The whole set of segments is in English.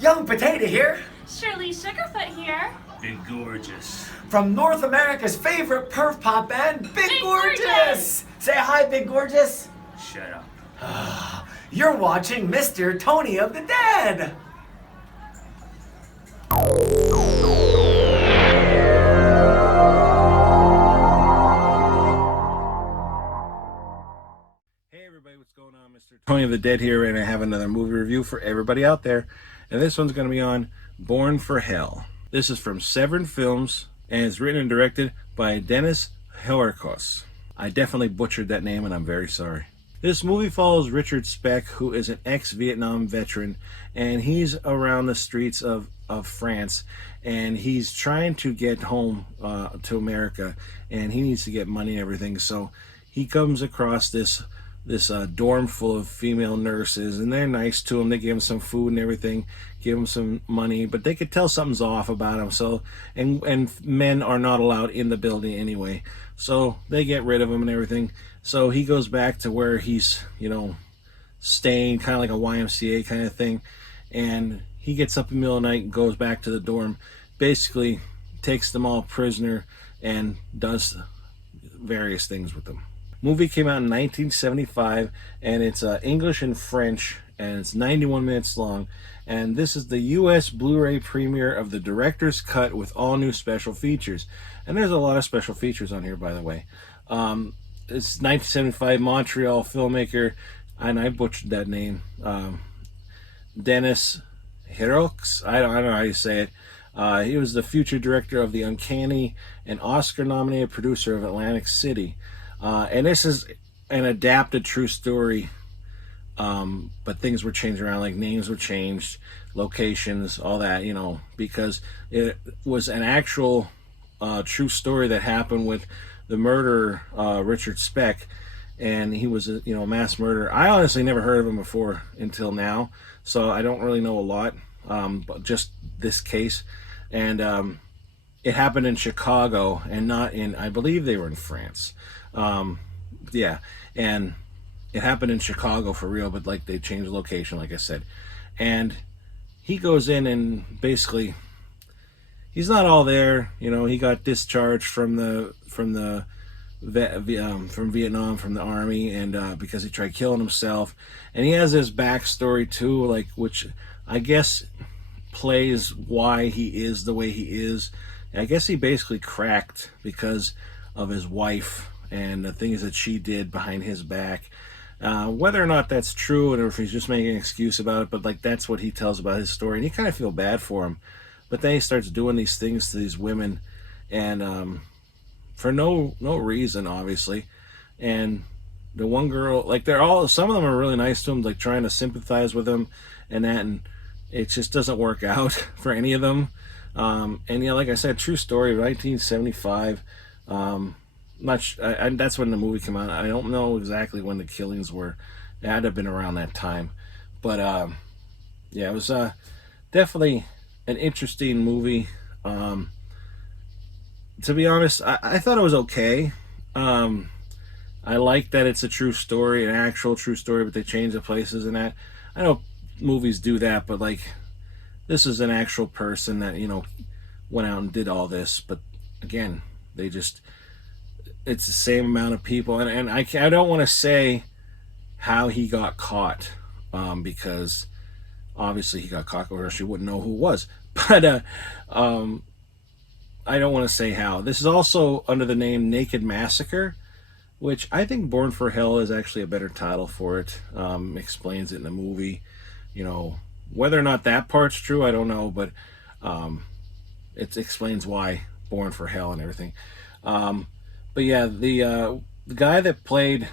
Young Potato here. Shirley Sugarfoot here. Big Gorgeous. From North America's favorite perf pop band, Big Gorgeous. Gorgeous. Say hi, Big Gorgeous. Shut up. You're watching Mr. Tony of the Dead. Hey everybody, what's going on? Mr. Tony of the Dead here, and I have another movie review for everybody out there. And this one's going to be on Born for Hell. This is from Severin Films, and it's written and directed by Denis. Héroux. I definitely butchered that name, and I'm very sorry. This movie follows Richard Speck, who is an ex-Vietnam veteran, and he's around the streets of France, and he's trying to get home to America, and he needs to get money and everything. So he comes across this dorm full of female nurses, and they're nice to him. They give him some food and everything, give him some money, but they could tell something's off about him. So and men are not allowed in the building anyway, so they get rid of him and everything. So he goes back to where he's, staying, kind of like a YMCA kind of thing, and he gets up in the middle of the night and goes back to the dorm, basically takes them all prisoner and does various things with them. Movie came out in 1975, and it's English and French, and it's 91 minutes long, and this is the US Blu-ray premiere of the director's cut with all new special features. And there's a lot of special features on here, by the way. It's 1975 Montreal filmmaker, and I butchered that name, Denis Héroux. I don't know how you say it. He was the future director of The Uncanny and Oscar-nominated producer of Atlantic City. And this is an adapted true story, but things were changed around, like names were changed, locations, all that, because it was an actual true story that happened with the murderer, Richard Speck, and he was a mass murderer. I honestly never heard of him before until now, so I don't really know a lot, but just this case. And it happened in Chicago and not in, I believe they were in France. Yeah, and it happened in Chicago for real, but like they changed the location, like I said. And he goes in and basically he's not all there. He got discharged from Vietnam, from the army, and because he tried killing himself. And he has this backstory too, like, which I guess plays why he is the way he is. I guess he basically cracked because of his wife and the things that she did behind his back. Whether or not that's true, or if he's just making an excuse about it, but like that's what he tells about his story, and you kind of feel bad for him. But then he starts doing these things to these women, and for no reason, obviously. And the one girl, like some of them are really nice to him, like trying to sympathize with him and that, and it just doesn't work out for any of them. And like I said, true story, 1975. And that's when the movie came out. I don't know exactly when the killings were. It had to have been around that time. But yeah, it was definitely an interesting movie. To be honest, I thought it was okay. I like that it's a true story, an actual true story, but they change the places and that. I know movies do that, but like this is an actual person that went out and did all this. But again, it's the same amount of people, and I don't want to say how he got caught, because obviously he got caught, or else you wouldn't know who it was. But I don't want to say how. This is also under the name Naked Massacre, which I think Born for Hell is actually a better title for it. Explains it in the movie. Whether or not that part's true, I don't know, but it explains why Born for Hell and everything. But yeah, the guy that played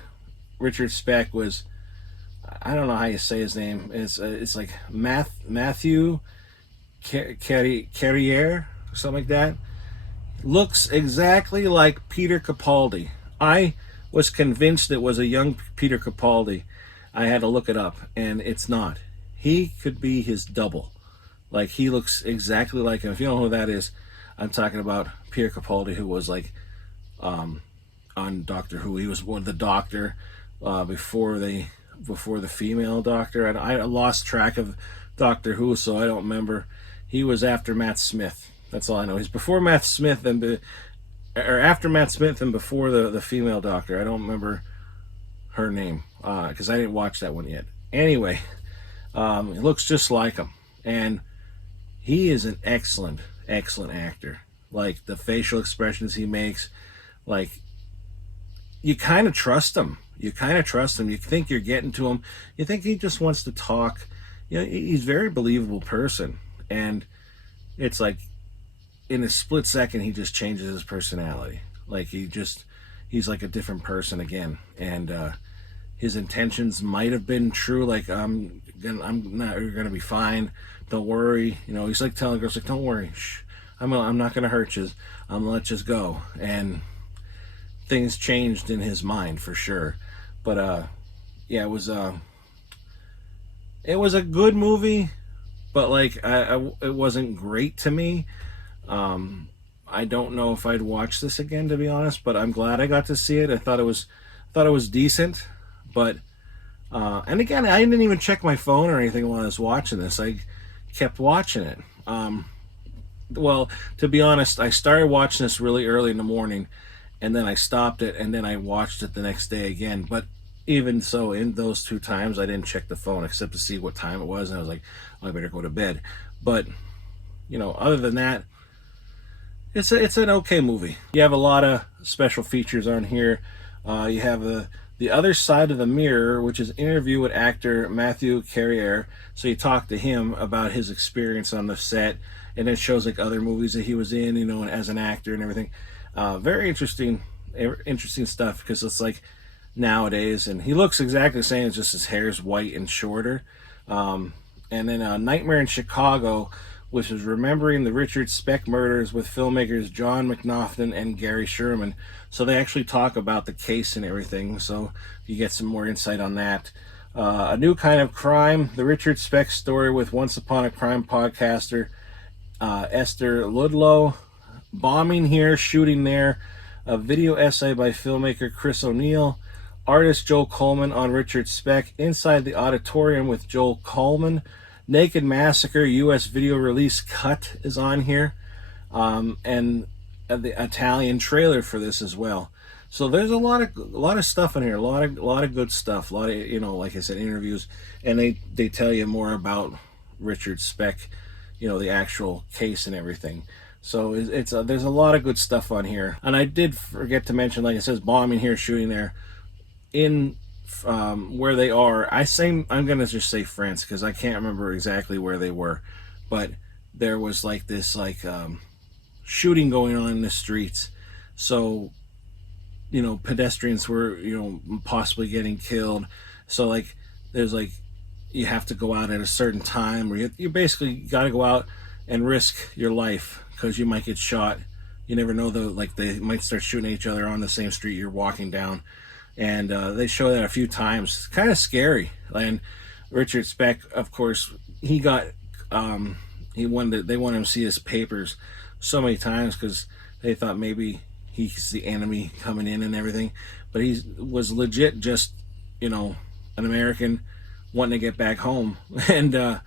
Richard Speck was, I don't know how you say his name. It's like Mathieu Carriere or something like that. Looks exactly like Peter Capaldi. I was convinced it was a young Peter Capaldi. I had to look it up, and it's not. He could be his double. Like, he looks exactly like him. If you don't know who that is, I'm talking about Peter Capaldi, who was like on Doctor Who. He was one of the Doctor before the female Doctor. And I lost track of Doctor Who, so I don't remember. He was after Matt Smith. That's all I know. He's before Matt Smith or after Matt Smith and before the female doctor. I don't remember her name because I didn't watch that one yet. Anyway, it looks just like him, and he is an excellent actor. Like the facial expressions he makes, like you kind of trust him. You think you're getting to him. You think he just wants to talk. You know, he's a very believable person, and it's like in a split second he just changes his personality. Like he's like a different person again, and his intentions might have been true. Like you're gonna be fine. Don't worry. You know, he's like telling girls like, don't worry. Shh, I'm not gonna hurt you. I'm gonna let you go. And things changed in his mind for sure. But yeah, it was a good movie, but like it wasn't great to me. I don't know if I'd watch this again, to be honest, but I'm glad I got to see it. I thought it was decent, but and again, I didn't even check my phone or anything while I was watching this. I kept watching it. Well, to be honest, I started watching this really early in the morning, and then I stopped it, and then I watched it the next day again. But even so, in those 2 times, I didn't check the phone except to see what time it was, and I was like, oh, I better go to bed. But you know, other than that, it's an okay movie. You have a lot of special features on here. You have the other side of the mirror, which is interview with actor Mathieu Carriere. So you talk to him about his experience on the set, and it shows like other movies that he was in, you know, and as an actor and everything. Very interesting stuff, because it's like nowadays, and he looks exactly the same. It's just his hair's white and shorter. And then Nightmare in Chicago, which is remembering the Richard Speck murders with filmmakers John McNaughton and Gary Sherman. So they actually talk about the case and everything, so you get some more insight on that. A New Kind of Crime, the Richard Speck story with Once Upon a Crime podcaster Esther Ludlow. Bombing Here, Shooting There, a video essay by filmmaker Chris O'Neill. Artist Joel Coleman on Richard Speck. Inside the Auditorium with Joel Coleman. Naked Massacre U.S. video release cut is on here, and the Italian trailer for this as well. So there's a lot of stuff in here, a lot of good stuff, a lot of, you know, like I said, interviews, and they tell you more about Richard Speck, you know, the actual case and everything. So there's a lot of good stuff on here. And I did forget to mention, like it says, Bombing Here, Shooting There. In where they are, I'm gonna just say France, because I can't remember exactly where they were, but there was like this shooting going on in the streets. So, you know, pedestrians were, you know, possibly getting killed. So like there's like, you have to go out at a certain time, or you basically got to go out and risk your life, because you might get shot. You never know, though, like they might start shooting at each other on the same street you're walking down. And they show that a few times. It's kind of scary. And Richard Speck, of course, he got they wanted him to see his papers so many times, because they thought maybe he's the enemy coming in and everything. But he was legit just, you know, an American wanting to get back home, and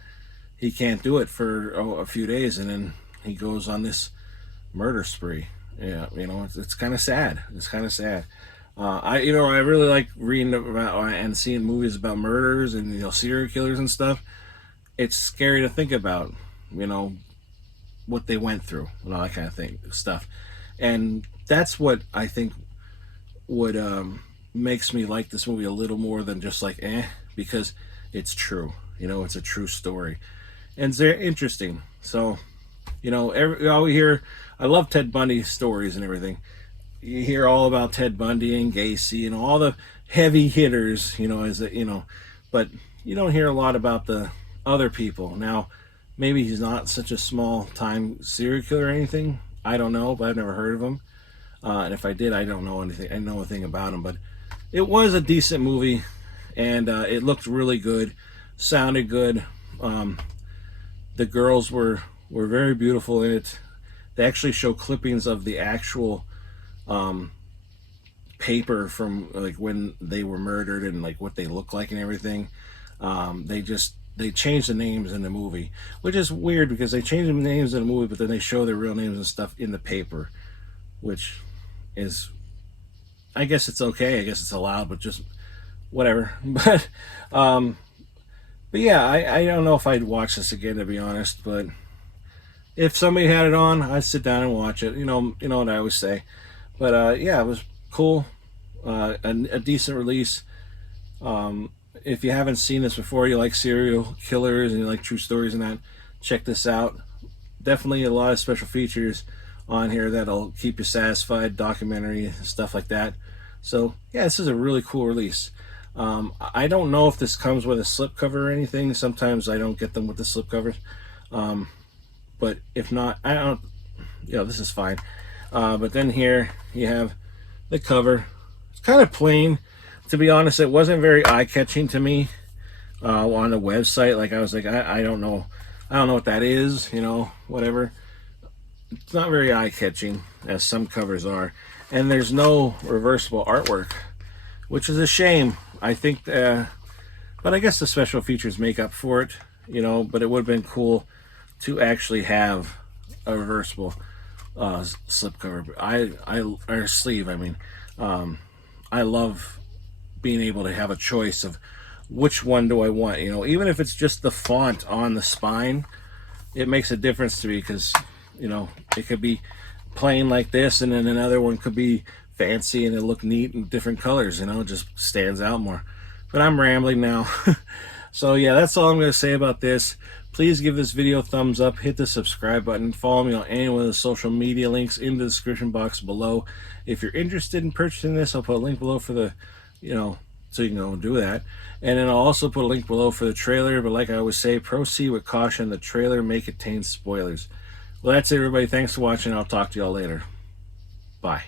he can't do it for a few days, and then he goes on this murder spree. Yeah, you know, it's kind of sad. It's kind of sad. I really like reading about and seeing movies about murders and, you know, serial killers and stuff. It's scary to think about, you know, what they went through and all that kind of stuff. And that's what I think would makes me like this movie a little more than just like because it's true. You know, it's a true story, and it's very interesting. So, you know, I love Ted Bundy stories and everything. You hear all about Ted Bundy and Gacy and all the heavy hitters, you know, but you don't hear a lot about the other people. Now, maybe he's not such a small time serial killer or anything. I don't know, but I've never heard of him. And if I did, I don't know anything. I know a thing about him, but it was a decent movie, and it looked really good, sounded good. The girls were very beautiful in it. They actually show clippings of the actual paper from like when they were murdered and like what they look like and everything. they change the names in the movie, which is weird because they change the names in the movie, but then they show their real names and stuff in the paper, which is, I guess it's okay. I guess it's allowed, but just whatever. But yeah, I don't know if I'd watch this again, to be honest. But if somebody had it on, I'd sit down and watch it. You know what I always say. But yeah, it was cool. A decent release. If you haven't seen this before, you like serial killers and you like true stories and that, check this out. Definitely a lot of special features on here that'll keep you satisfied, documentary, stuff like that. So yeah, this is a really cool release. I don't know if this comes with a slipcover or anything. Sometimes I don't get them with the slipcovers. But if not, I don't, this is fine. But then here you have the cover. It's kind of plain. To be honest, it wasn't very eye-catching to me on the website. Like, I was like, I don't know what that is, whatever. It's not very eye-catching, as some covers are. And there's no reversible artwork, which is a shame. I think, but I guess the special features make up for it, but it would have been cool to actually have a reversible slipcover. Or sleeve, I mean. I love being able to have a choice of which one do I want, even if it's just the font on the spine, it makes a difference to me, because it could be plain like this, and then another one could be fancy and it look neat in different colors, it just stands out more. But I'm rambling now. So yeah, that's all I'm going to say about this. Please give this video a thumbs up, hit the subscribe button, follow me on any one of the social media links in the description box below. If you're interested in purchasing this, I'll put a link below for the so you can go and do that. And then I'll also put a link below for the trailer, but like I always say, proceed with caution. The trailer may contain spoilers. Well, that's it, everybody. Thanks for watching. I'll talk to y'all later. Bye.